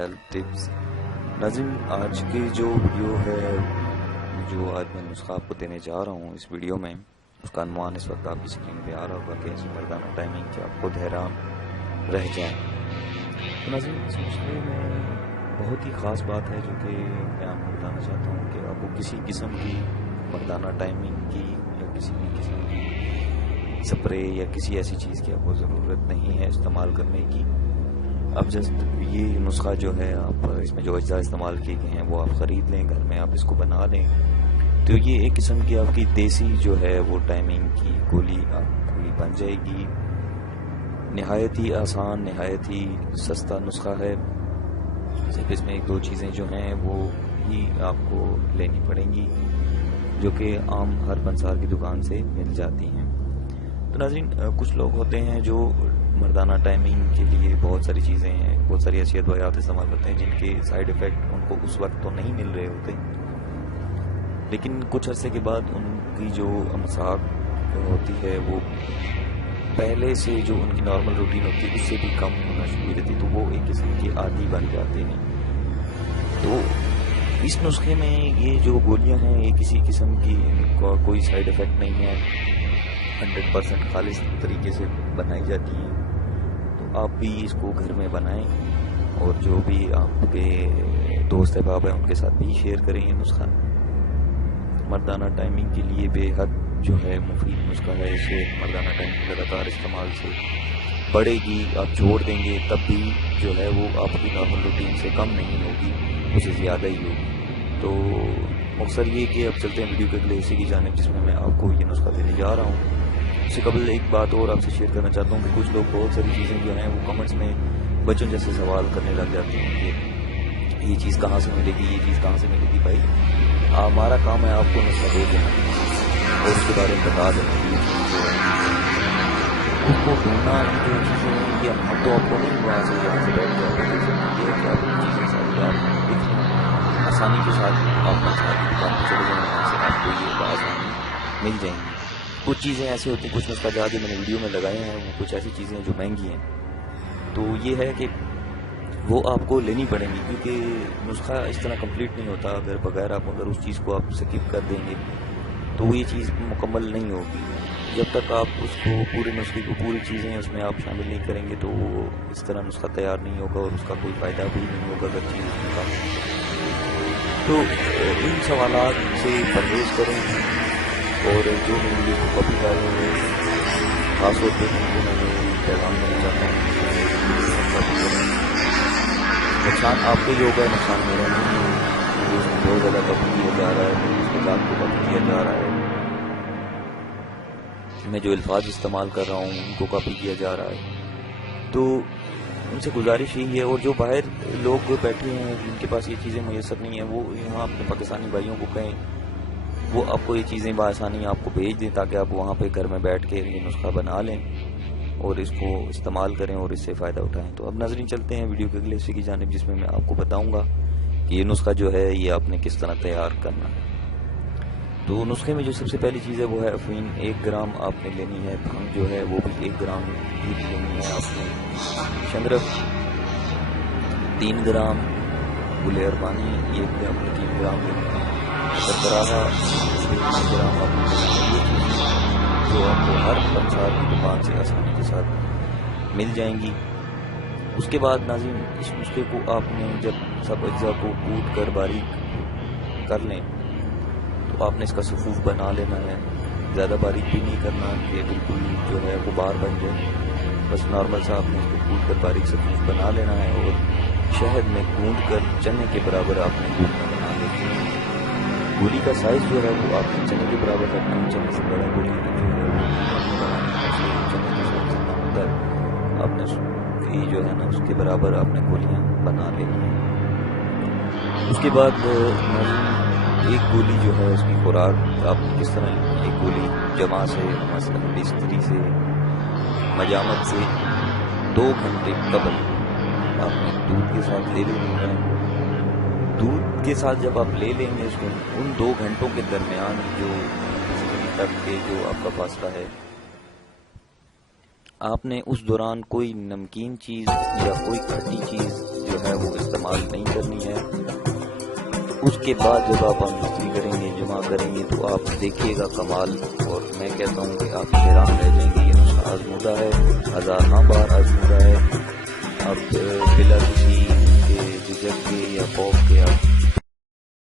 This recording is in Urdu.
Health tips. ناظرین، آج کی جو ویڈیو ہے، جو آج میں نسخہ آپ کو دینے جا رہا ہوں اس ویڈیو میں، اس کا عنوان اس وقت آپ کی اسکرین پہ آ رہا ہوگا کہ ایسی مردانہ ٹائمنگ کہ آپ خود حیران رہ جائیں۔ تو ناظرین، اس نسخے میں بہت ہی خاص بات ہے جو کہ میں آپ کو بتانا چاہتا ہوں کہ آپ کو کسی قسم کی مردانہ ٹائمنگ کی یا کسی بھی قسم کی سپرے یا کسی ایسی چیز کی آپ کو ضرورت نہیں ہے استعمال کرنے کی۔ اب جسٹ یہ نسخہ جو ہے، آپ اس میں جو اجزاء استعمال کیے گئے ہیں وہ آپ خرید لیں، گھر میں آپ اس کو بنا لیں، تو یہ ایک قسم کی آپ کی دیسی جو ہے وہ ٹائمنگ کی گولی آپ کی بن جائے گی۔ نہایت ہی آسان، نہایت ہی سستا نسخہ ہے۔ صرف اس میں ایک دو چیزیں جو ہیں وہ ہی آپ کو لینی پڑیں گی جو کہ عام ہر پنسار کی دکان سے مل جاتی ہیں۔ تو ناظرین، کچھ لوگ ہوتے ہیں جو مردانہ ٹائمنگ کے لیے بہت ساری چیزیں ہیں، بہت ساری ایسی ادویات استعمال کرتے ہیں جن کے سائیڈ ایفیکٹ ان کو اس وقت تو نہیں مل رہے ہوتے، لیکن کچھ عرصے کے بعد ان کی جو مساق ہوتی ہے وہ پہلے سے جو ان کی نارمل روٹین ہوتی ہے اس سے بھی کم ہونا شروع ہو جاتی ہے، تو وہ ایک قسم کے عادی بن جاتے ہیں۔ تو اس نسخے میں یہ جو گولیاں ہیں یہ کسی قسم کی ان کا کوئی سائیڈ ایفیکٹ نہیں ہے، 100% خالص طریقے سے بنائی جاتی ہیں۔ تو آپ بھی اس کو گھر میں بنائیں اور جو بھی آپ کے دوست احباب ہیں ان کے ساتھ بھی شیئر کریں۔ یہ نسخہ مردانہ ٹائمنگ کے لیے بے حد جو ہے مفید نسخہ ہے۔ اسے مردانہ ٹائمنگ لگاتار استعمال سے بڑھے گی، آپ چھوڑ دیں گے تب بھی جو ہے وہ آپ کی نارمل روٹین سے کم نہیں ہوگی، اسے زیادہ ہی ہوگی۔ تو مقصد یہ کہ اب چلتے ہیں ویڈیو کے اگلے حصے کی جانب جس میں آپ کو یہ نسخہ دینے جا رہا ہوں۔ اس سے قبل ایک بات اور آپ سے شیئر کرنا چاہتا ہوں کہ کچھ لوگ بہت ساری چیزیں جو ہیں وہ کمنٹس میں بچوں جیسے سوال کرنے لگ جاتے ہیں کہ یہ چیز کہاں سے ملے گی، یہ چیز کہاں سے ملے گی۔ بھائی، ہمارا کام ہے آپ کو نسخہ دے دینا اور اس کے بارے میں بتا دینا کہ یہ چیز جو ہے اس کو ڈھونڈنا، جو چیزیں ہیں یہ ہم تو آپ کو نہیں وہاں سے یہاں سے بیٹھ جاتے ہیں، یہ ہے کہ آپ کی چیزیں ساری آپ دیکھ لیں، آسانی کے ساتھ آپ مسئلہ کی دکان پہ چلے جائیں، وہاں سے آپ کو یہ بآسانی مل جائیں گی۔ کچھ چیزیں ایسی ہوتی ہیں، کچھ نسخہ جات جو میں نے ویڈیو میں لگائے ہیں وہ کچھ ایسی چیزیں ہیں جو مہنگی ہیں، تو یہ ہے کہ وہ آپ کو لینی پڑیں گی کیونکہ نسخہ اس طرح کمپلیٹ نہیں ہوتا اگر بغیر آپ اگر اس چیز کو آپ سکپ کر دیں گے تو وہ یہ چیز مکمل نہیں ہوگی۔ جب تک آپ اس کو پورے نسخے کو پوری چیزیں اس میں آپ شامل نہیں کریں گے تو وہ اس طرح نسخہ تیار نہیں ہوگا اور اس کا کوئی فائدہ بھی نہیں ہوگا اگر چیز اس میں کم ہوگی۔ تو ان سوالات سے پرہیز کریں اور جو میری ویڈیو کو کاپی کر رہے ہیں خاص طور پہ ان کو میں یہ پیغام دینا چاہتا ہوں کہ نقصان آپ کا ہی ہوگا، نقصان میرا نہیں ہے۔ اس میں بہت زیادہ کاپی کیا جا رہا ہے، اس کے ذات کو کاپی کیا جا رہا ہے، میں جو الفاظ استعمال کر رہا ہوں ان کو کاپی کیا جا رہا ہے۔ تو ان سے گزارش یہی ہے، اور جو باہر لوگ بیٹھے ہیں جن کے پاس یہ چیزیں میسر نہیں ہیں وہ یہاں اپنے پاکستانی بھائیوں کو کہیں وہ آپ کو یہ چیزیں بآسانی آپ کو بھیج دیں تاکہ آپ وہاں پہ گھر میں بیٹھ کے یہ نسخہ بنا لیں اور اس کو استعمال کریں اور اس سے فائدہ اٹھائیں۔ تو اب ناظرین چلتے ہیں ویڈیو کے اگلے حصے کی جانب جس میں میں آپ کو بتاؤں گا کہ یہ نسخہ جو ہے یہ آپ نے کس طرح تیار کرنا ہے۔ تو نسخے میں جو سب سے پہلی چیز ہے وہ ہے افین۔ 1 گرام آپ نے لینی ہے، بھنگ جو ہے وہ بھی 1 گرام ہی لینی ہے آپ نے، شنگرف 3 گرام، گل اربانی یہ بھی آپ نے 3 گرام لینی ہے، کرکراہا 3 گرام آپ نے لینی ہے۔ یہ چیزیں جو آپ کو ہر پنسار کی دکان سے آسانی کے ساتھ مل جائیں گی۔ اس کے بعد ناظرین اس نسخے کو آپ نے جب سب اجزاء کو کوٹ کر باریک کر لیں تو آپ نے اس کا صفوف بنا لینا ہے، زیادہ باریک بھی نہیں کرنا کہ بالکل جو ہے وہ بار بن جائے، بس نارمل سا آپ نے اس کو کوٹ کر باریک صفوف بنا لینا ہے اور شہد میں گوندھ کر چنے کے برابر آپ نے گولیاں بنا لینی ہے۔ گولی کا سائز جو ہے وہ آپ نے چنے کے برابر رکھنا ہے، چنے سے بڑا گولی جو ہے وہ آپ نے بنانی ہے، چنے کے سائز جتنا ہوتا ہے آپ نے جو ہے نا اس کے برابر آپ نے گولیاں بنا لینی ہیں۔ اس کے بعد ایک گولی جو ہے اس کی خوراک آپ کس طرح، ایک گولی جمع سے مثلاً بستری سے مجامت سے 2 گھنٹے قبل آپ نے دودھ کے ساتھ لے لینی ہے۔ دودھ کے ساتھ جب آپ لے لیں گے اس کو ان 2 گھنٹوں کے درمیان جو بستری تک کے جو آپ کا فاصلہ ہے آپ نے اس دوران کوئی نمکین چیز یا کوئی کھٹی چیز جو ہے وہ استعمال نہیں کرنی ہے۔ اس کے بعد جب آپ مستری کریں گے، جمع کریں گے، تو آپ دیکھیے گا کمال، اور میں کہتا ہوں کہ آپ حیران رہ جائیں گے۔ یہ نسخہ آزمودہ ہے، ہزاروں بار آزمودہ ہے۔ اب بلا کسی کے جھجک کے یا خوف کے